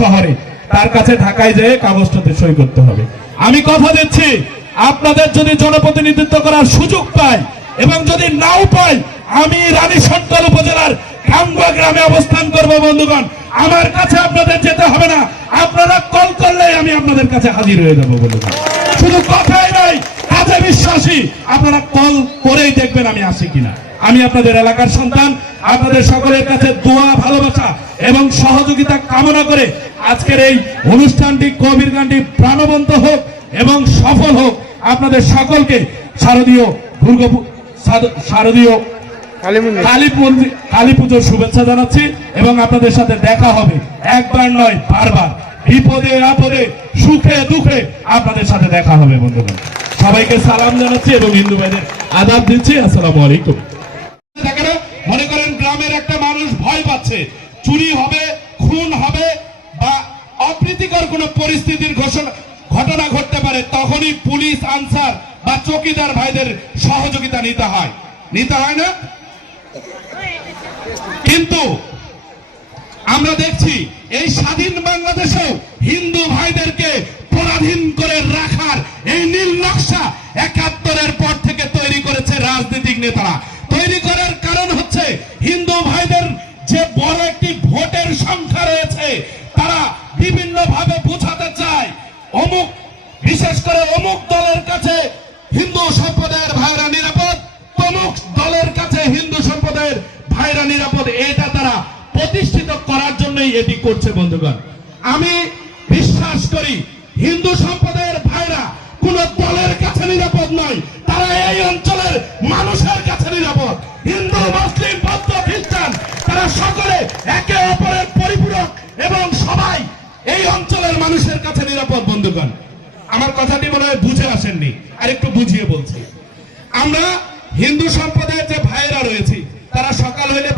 শহরে, তার কাছে ঢাকায় যেয়ে কাগজটাতে সই করতে হবে। আমি কথা দিচ্ছি, আপনাদের যদি জনপ্রতিনিধিত্ব করার সুযোগ পাই এবং যদি নাও পাই, আমি রানী সন্তান উপজেলার কামবা গ্রামে অবস্থান করব, বন্ধুগণ। আমার কাছে আপনাদের যেতে হবে না। আপনারা কল করলে আমি আপনাদের কাছে হাজির হয়ে যাব, বন্ধুগণ। শুধু কাজে বিশ্বাসী আপনারা কল করেই দেখবেন আমি আসি কিনা। আমি আপনাদের এলাকার সন্তান আপনাদের সকলের কাছে দোয়া ভালোবাসা এবং সহযোগিতা কামনা করে আজকের এই অনুষ্ঠানটি কবির গানটি প্রাণবন্ত হোক এবং সফল হোক। আপনাদের সকলকে শারদীয় দুর্গা শারদীয় কালী পুজোর শুভেচ্ছা জানাচ্ছি এবং আপনাদের সাথে দেখা হবে। একবার নয় বারবার। বিপদে আপদে সুখে দুঃখে আপনাদের সাথে দেখা হবে বন্ধুগণ। সবাইকে সালাম জানাচ্ছি এবং হিন্দু ভাইদের আদাব দিচ্ছি। আসসালামু আলাইকুম। মনে করেন গ্রামের একটা মানুষ ভয় পাচ্ছে। চুরি হবে, খুন হবে বা অপ্রীতিকর কোনো পরিস্থিতির ঘোষণা ঘটনা ঘটতে পারে, তখনই পুলিশ আনসার বা চকিদার ভাইদের সহযোগিতা নিতে হয়। নিতে হয় না? কিন্তু আমরা দেখছি, এই স্বাধীন বাংলাদেশেও হিন্দু ভাইদেরকে পরাধীন করে নেতারা। তৈরি করার কারণ হচ্ছে হিন্দু ভাইদের যে বড় একটি ভোটের সংখ্যা রয়েছে, তারা বিভিন্ন ভাবে বোঝাতে চায়। অমুক, বিশেষ করে অমুক দলের কাছে হিন্দু সম্প্রদায়ের ভাইরা নিরাপদ, তমুক দলের কাছে হিন্দু সম্প্রদায়ের ভাইরা নিরাপদ, এটা তারা প্রতিষ্ঠিত করার জন্যই এটি করছে বন্ধুগণ। আমি বিশ্বাস করি, হিন্দু সম্প্রদায়ের ভাইরা কোন দলের কাছে নিরাপদ নয়, তারা এই অঞ্চলের বন্ধুগণ, আমার কথাটি মনে হয় বুঝে আসেননি, আর একটু বুঝিয়ে বলছি। আমরা হিন্দু সম্প্রদায়ের যে ভাইয়েরা রয়েছি, তারা সকাল হইলে